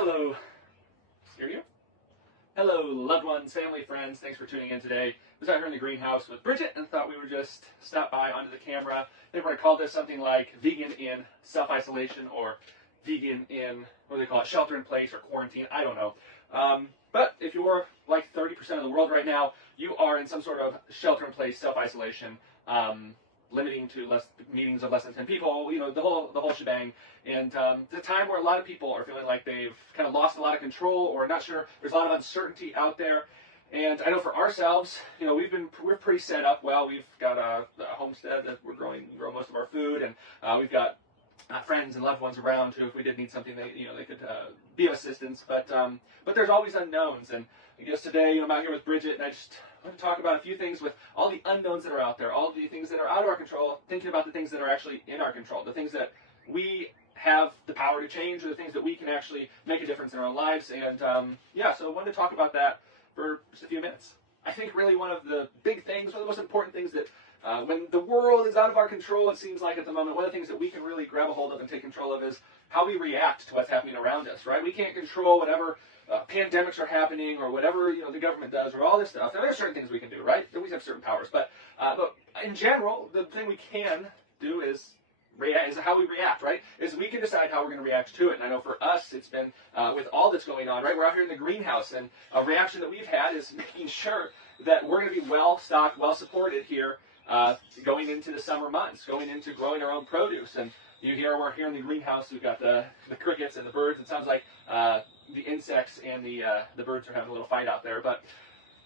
Hello, hear you? Hello, loved ones, family, friends. Thanks for tuning in today. I was out here in the greenhouse with Bridget and thought we would just stop by onto the camera. I think we're going to call this something like vegan in self-isolation or vegan in, what do they call it, shelter in place or quarantine. I don't know. But if you're like 30% of the world right now, you are in some sort of shelter in place, self-isolation, limiting to meetings of less than 10 people, the whole shebang. And it's a time where a lot of people are feeling like they've kind of lost a lot of control or not sure. There's a lot of uncertainty out there. And I know for ourselves, we're pretty set up well. We've got a homestead that we grow most of our food, and we've got friends and loved ones around who, if we did need something, they could be of assistance. But there's always unknowns. And I guess today, I'm out here with Bridget, and I just want to talk about a few things with all the unknowns that are out there, all the things that are out of our control, thinking about the things that are actually in our control, the things that we have the power to change, or the things that we can actually make a difference in our lives. And so I wanted to talk about that for just a few minutes. I think really one of the big things, one of the most important things that when the world is out of our control, it seems like at the moment, one of the things that we can really grab a hold of and take control of is how we react to what's happening around us, right? We can't control whatever pandemics are happening or whatever the government does or all this stuff. Now, there are certain things we can do, right? We have certain powers, but in general, the thing we can do is how we react, right? Is we can decide how we're going to react to it. And I know for us, it's been with all that's going on, right? We're out here in the greenhouse, and a reaction that we've had is making sure that we're going to be well stocked, well supported here, going into the summer months, going into growing our own produce. And we're here in the greenhouse. We've got the crickets and the birds. It sounds like the insects and the birds are having a little fight out there, but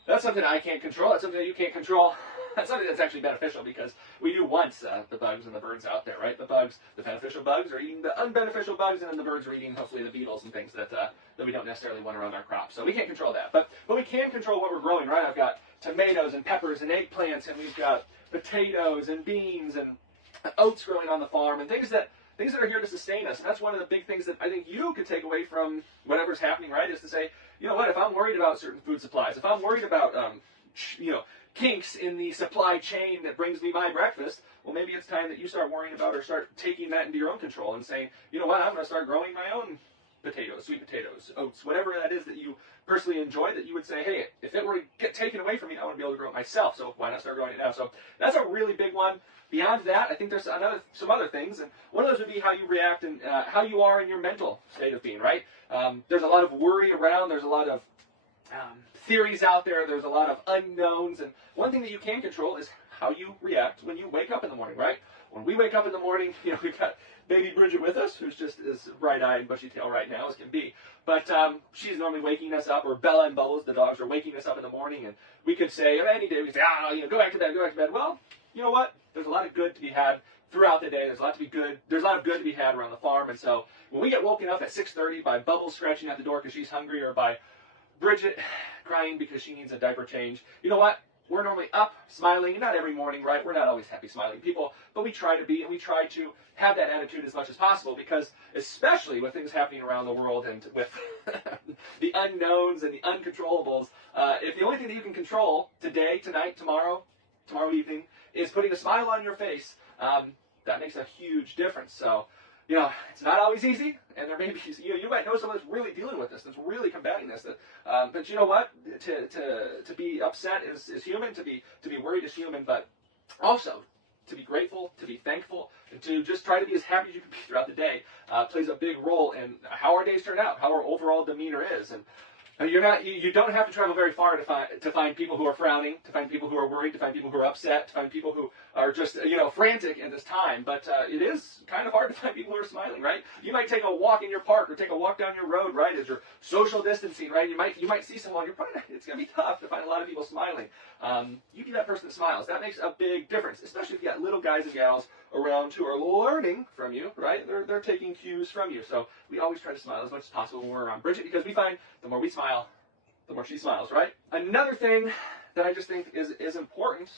that's something I can't control. That's something that you can't control. That's something that's actually beneficial, because we do want the bugs and the birds out there, right? The beneficial bugs are eating the unbeneficial bugs, and then the birds are eating, hopefully, the beetles and things that we don't necessarily want around our crops. So we can't control that, but we can control what we're growing, right? I've got tomatoes and peppers and eggplants, and we've got potatoes and beans and oats growing on the farm, and things that are here to sustain us. And that's one of the big things that I think you could take away from whatever's happening, right? Is to say, you know what, if I'm worried about certain food supplies, if I'm worried about, kinks in the supply chain that brings me my breakfast, well, maybe it's time that you start worrying about or start taking that into your own control and saying, you know what, I'm going to start growing my own potatoes, sweet potatoes, oats, whatever that is that you personally enjoy, that you would say, hey, if it were to get taken away from me, I want to be able to grow it myself, so why not start growing it now? So that's a really big one. Beyond that, I think there's some other things, and one of those would be how you react and how you are in your mental state of being, right? There's a lot of worry around, there's a lot of theories out there, there's a lot of unknowns, and one thing that you can control is how you react when you wake up in the morning, right? When we wake up in the morning, we've got baby Bridget with us, who's just as bright-eyed and bushy-tailed right now as can be. But she's normally waking us up, or Bella and Bubbles, the dogs, are waking us up in the morning, and we could say, any day, we could say, go back to bed, go back to bed. Well, you know what? There's a lot of good to be had throughout the day. There's a lot of good to be had around the farm. And so when we get woken up at 6:30 by Bubbles scratching at the door because she's hungry, or by Bridget crying because she needs a diaper change, you know what? We're normally up, smiling, not every morning, right? We're not always happy, smiling people, but we try to be, and we try to have that attitude as much as possible, because especially with things happening around the world and with the unknowns and the uncontrollables, if the only thing that you can control today, tonight, tomorrow evening, is putting a smile on your face, that makes a huge difference. So, it's not always easy, and there may be, you might know someone that's really dealing with this, that's really combating this. But you know what? To be upset is human. To be worried is human. But also to be grateful, to be thankful, and to just try to be as happy as you can be throughout the day plays a big role in how our days turn out, how our overall demeanor is. And you don't have to travel very far to find people who are frowning, to find people who are worried, to find people who are upset, to find people who are just frantic at this time. But it is kind of hard to find people who are smiling, right? You might take a walk in your park or take a walk down your road, right? As you're social distancing, right? You might see someone. It's gonna be tough to find a lot of people smiling. You be that person that smiles. That makes a big difference, especially if you got little guys and gals around who are learning from you, right? They're taking cues from you. So we always try to smile as much as possible when we're around Bridget, because we find the more we smile, the more she smiles, right? Another thing that I just think is important